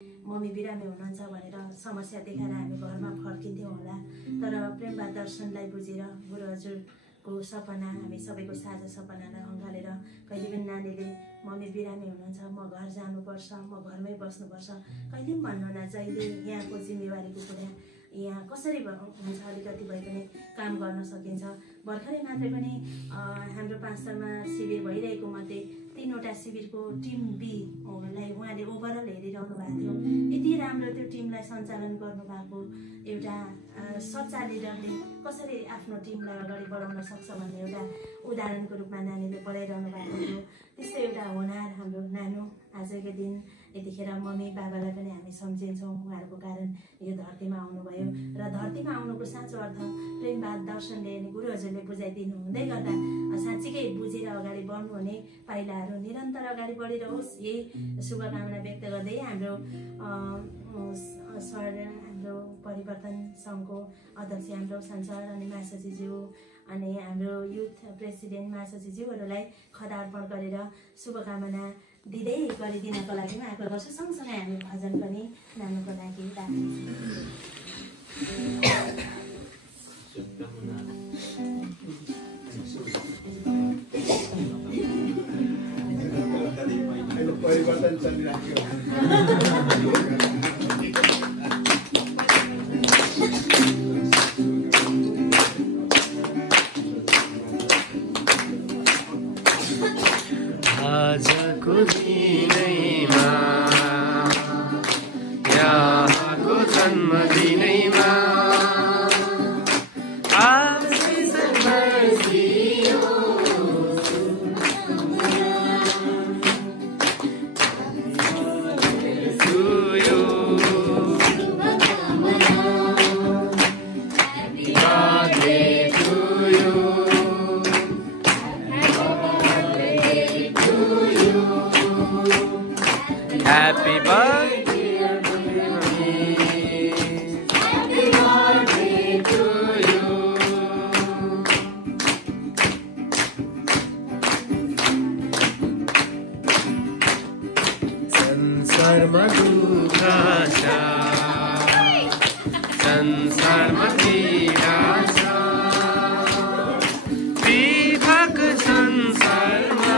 Mummy बिरामी हुनुहुन्छ भनेर समस्या देखाएर हामी घरमा फर्किन्थ्यौँ होला। तर प्रेमवाद दर्शनलाई बुझेर गुरु हजुरको सपना, हामी सबैको साझा सपनालाई अँगालेर कहिले पनि नानीले मम्मी बिरामी हुनुहुन्छ, म घर जानुपर्छ, म घरमै बस्नुपर्छ कहिले पनि भन्नुहुन्न। जहिले यहाँको जिम्मेवारीको कुरा यहाँ कसरी हुन्छ अलिकति भए पनि काम गर्न सकिन्छ। भर्खरै मात्रै पनि हाम्रो 5 सालमा शिविर भइरहेको मध्ये 3वटा शिविरको टिम बीलाई उहाँले ओभरअल हेरिरहनु भएको थियो। यति राम्रो त्यो टिमलाई सञ्चालन गर्नुभएको एउटा सच्चा लिडरले कसरी आफ्नो टिमलाई अगाडि बढाउन सक्छ भन्ने एउटा उदाहरणको रूपमा नानीले पढाइरहनु भएको थियो। त्यस्तै एउटा होनार हाम्रो नानु आजको दिन यतिखेर मम्मी बाबालाई पनि हामी सम्झिन्छौँ। उहाँहरूको कारण यो धरतीमा आउनुभयो र धरतीमा आउनुको साँचो अर्थ प्रेमवाद दर्शनले अनि गुरु हजुरले बुझाइदिनु हुँदै गर्दा साँच्चीकै बुझेर अगाडि बढ्नुहुने पाइलाहरू निरन्तर अगाडि बढिरहोस्, यही शुभकामना व्यक्त गर्दै हाम्रो सर, हाम्रो परिवर्तन सङ्घको अध्यक्ष हाम्रो सञ्चार अनि महासचिवज्यू अनि हाम्रो युथ प्रेसिडेन्ट महासचिवज्यूहरूलाई खदा अर्पण गरेर शुभकामना दिँदै गरिदिनको लागि म आग्रह गर्छु। सँगसँगै हामी भजन पनि नानुको लागि परिवर्तन चलिरहेको आजको दिनैमा यहाँको जन्मदिनैमा Happy birthday to me. Happy birthday to you. संसारमा दुःख छ, संसारमा पीडा छ, विभाग संसारमा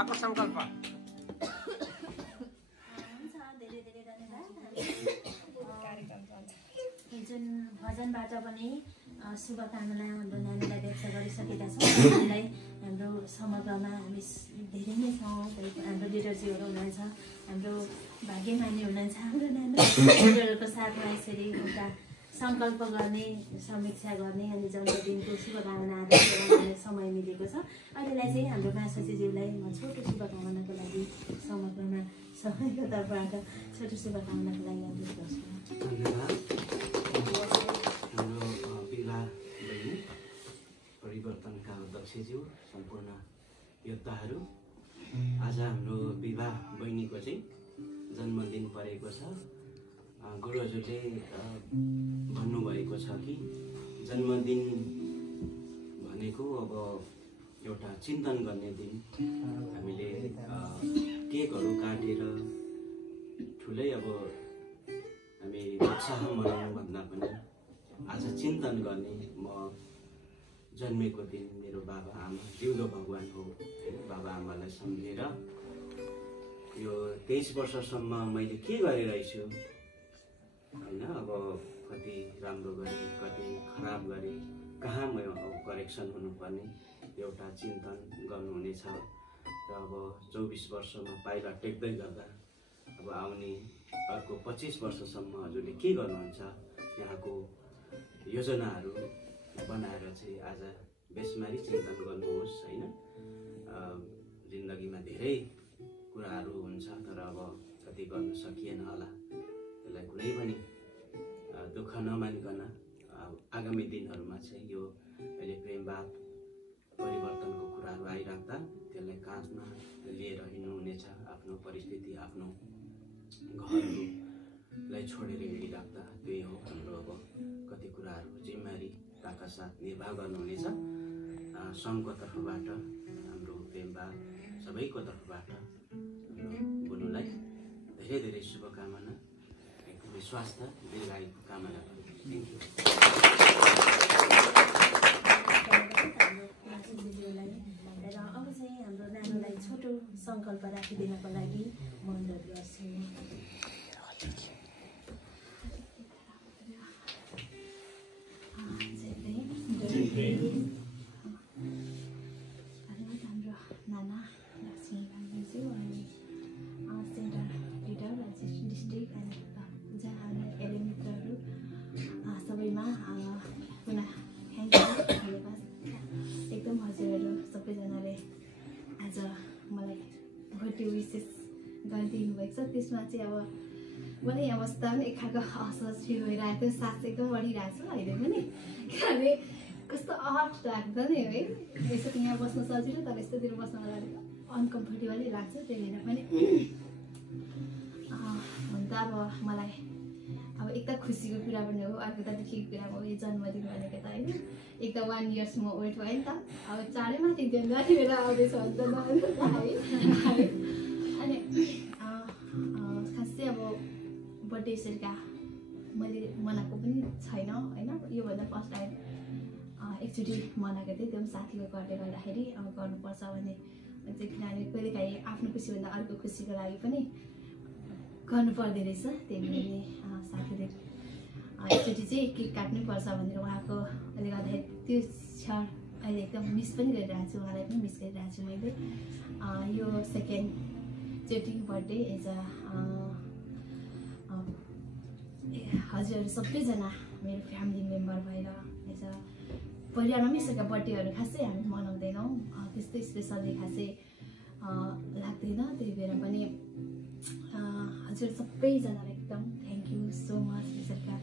उहाँको सङ्कल्प हुन्छ धेरै धेरै धन्यवाद जुन भजनबाट पनि शुभकामना हाम्रो नानीलाई व्यक्त गरिसकेका छौँ नानीलाई हाम्रो समग्रमा हामी धेरै नै छौँ हाम्रो लिडरजीहरू हुनुहुन्छ हाम्रो भाग्यमानी हुनुहुन्छ हाम्रो नानीहरूको साथमा यसरी एउटा सङ्कल्प गर्ने समीक्षा गर्ने अनि जन्मदिनको शुभकामना आदर गर्ने समय मिलेको छ अहिलेलाई चाहिँ हाम्रो मासाजीज्यूलाई म छोटो शुभकामनाको लागि समग्रमा सबैको तर्फबाट छोटो शुभकामनाको लागि अनुरोध गर्छु हाम्रो विवाह बहिनी परिवर्तनका अध्यक्षज्यू सम्पूर्ण योद्धाहरू आज हाम्रो विवाह बहिनीको चाहिँ जन्मदिन परेको छ गुरु हजुरले भन्नुभएको छ कि जन्मदिन भनेको अब एउटा चिन्तन गर्ने दिन हामीले केकहरू काटेर ठुलै अब हामी उत्साह मनाउनु भन्दा पनि आज चिन्तन गर्ने म जन्मेको दिन मेरो बाबा आमा जिउँदो भगवान हो बाबा आमालाई सम्झेर यो 23 वर्षसम्म मैले के गरिरहेछु होइन अब कति राम्रो गरेँ कति खराब गरेँ कहाँ म करेक्सन हुनुपर्ने एउटा चिन्तन गर्नुहुनेछ र अब 24 वर्षमा पाइला टेक्दै गर्दा अब आउने अर्को 25 वर्षसम्म हजुरले के गर्नुहुन्छ यहाँको योजनाहरू बनाएर चाहिँ आज बेसमारी चिन्तन गर्नुहोस् होइन जिन्दगीमा धेरै कुराहरू हुन्छ तर अब कति गर्न सकिएन होला त्यसलाई कुनै पनि दुःख नमानिकन आगामी दिनहरूमा चाहिँ यो अहिले प्रेमवाद परिवर्तनको कुराहरू आइराख्दा त्यसलाई काँधमा लिएर हिँड्नुहुनेछ आफ्नो परिस्थिति आफ्नो घरहरूलाई छोडेर हिँडिराख्दा त्यही हो हाम्रो अब कति कुराहरू जिम्मेवारीका साथ निर्वाह गर्नुहुनेछ सङ्घको तर्फबाट हाम्रो प्रेमवाद सबैको तर्फबाट बुनुलाई धेरै धेरै शुभकामना एकदमै स्वास्थ्य दीर्घायुको कामना गरौँ थ्याङ्क यू र अब चाहिँ हाम्रो नानीलाई छोटो सङ्कल्प राखिदिनको लागि म अनुरोध गर्छु हाम्रो नाना लक्ष्मी गान्धीज्यू अनि सेन्टर लिडर डिस्ट्रिक्ट अनि जहाँ एले मित्रहरू सबैमा पुनः थ्याङ्क यू धन्यवाद एकदम हजुरहरू सबैजनाले आज मलाई बर्थडे विसेस गरिदिनु भएको छ त्यसमा चाहिँ अब मलाई अवस्था पनि एक खालको असहज फिल भइरहेको थियो सास एकदम बढिरहेको छ अहिले पनि किनभने कस्तो अहट लाग्दा नि है यसो यहाँ बस्न सजिलो तर यस्तोतिर बस्न अलिक अनकम्फर्टेबलै लाग्छ त्यही भएर पनि हुन त अब मलाई अब एक त खुसीको कुरा पनि हो अर्को त दुःखीको कुरा हो यो जन्मदिन भनेको त होइन एक त 1 इयर्स म वेट भयो नि त अब चाँडै माथि त्यो जति बेला आउँदैछ भने त है अनि खास चाहिँ अब बर्थडे यसरीका मैले मनाएको पनि छैन होइन योभन्दा फर्स्ट टाइम एकचोटि मनाएको थिएँ त्यो पनि साथीको गर्दै गर्दाखेरि अब गर्नुपर्छ भने चाहिँ किनभने कहिलेकाहीँ आफ्नो खुसीभन्दा अर्को खुसीको लागि पनि गर्नु पर्दो रहेछ त्यही भएर साथीले एकचोटि चाहिँ केक काट्नै पर्छ भनेर उहाँकोले गर्दाखेरि त्यो क्षण अहिले एकदम मिस पनि गरिरहेको छु उहाँलाई पनि मिस गरिरहेको छु मैले यो सेकेन्डचोटि बर्थडे एज अ हजुरहरू सबैजना मेरो फ्यामिली मेम्बर भएर एज अ परिवारमा पनि यसरी बर्थडेहरू खासै हामी मनाउँदैनौँ त्यस्तै स्पेसली खासै लाग्दैन त्यही भएर पनि हजुर सबैजनालाई एकदम थ्याङ्क यू सो मच यसरीका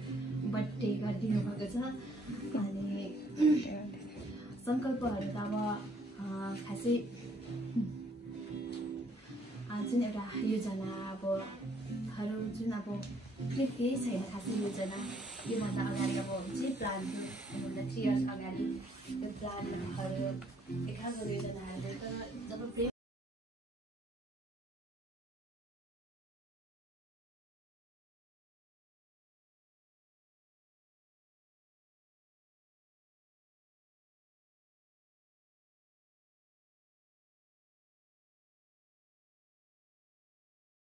बर्थडे गरिदिनु भएको छ अनि सङ्कल्पहरू त अब खासै जुन एउटा योजना अब जुन अब केही छैन खासै योजना योभन्दा अगाडि अब जे प्लान थियो योभन्दा 3 इयर्स अगाडि त्यो प्लानहरू एक खालको योजनाहरू त जब